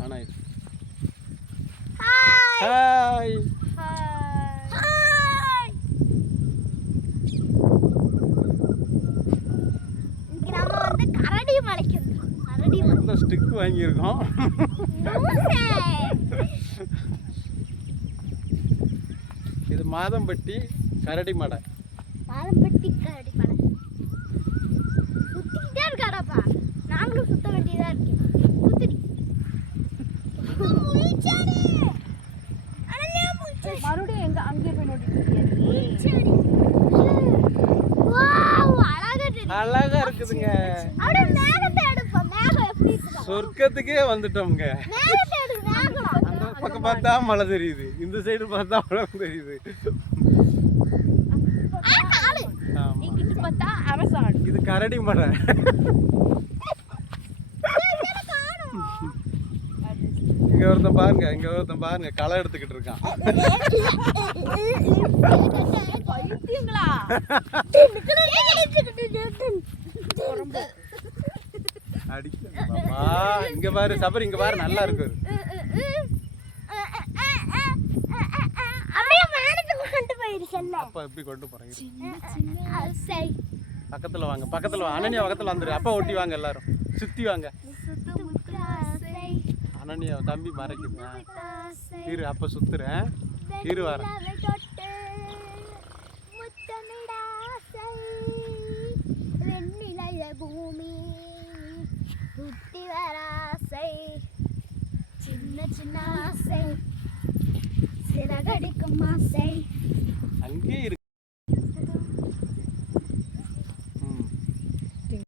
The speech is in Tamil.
ஆனால் இது ஹாய் இந்த ஸ்டிக் வாங்கியிருக்கோம். இது மாதம்பட்டி கரடி மடை மாதம்பட்டி கரடி மலை சுத்திக்கிட்டே இருக்காடாப்பா நாங்களும் சுத்த வேண்டியதா இருக்கு அழகா இருக்குதுங்க. சொர்க்கத்துக்கே வந்துட்டோம்ங்க. அந்த பக்கம் பார்த்தா மழை தெரியுது. இந்த சைடு பார்த்தா மழை தெரியுது. இது கரடி மடை இங்க காணோம். இங்க ஒருத்தன் பாருங்க இங்க ஒருத்தன் பாருங்க களை எடுத்துக்கிட்டு இருக்கான். இங்க பாரு சபரி இங்க பாரு நல்லா இருக்கு. அப்பா எப்படி கொண்டு போறீங்க? பக்கத்துல வாங்க பக்கத்துல வா. அனன்யா பக்கத்துல வந்துரு. அப்பா ஒட்டி வாங்க எல்லாரும். சுத்தி வாங்க. அனன்யா தம்பி மறைக்குது. இரு அப்ப சுத்துறேன். இரு வரேன். பூமி சுத்தி வர ஆசை சின்ன சின்ன ஆசை. சிறகடிக்கும் ஆசை. அங்கேயே இருக்கு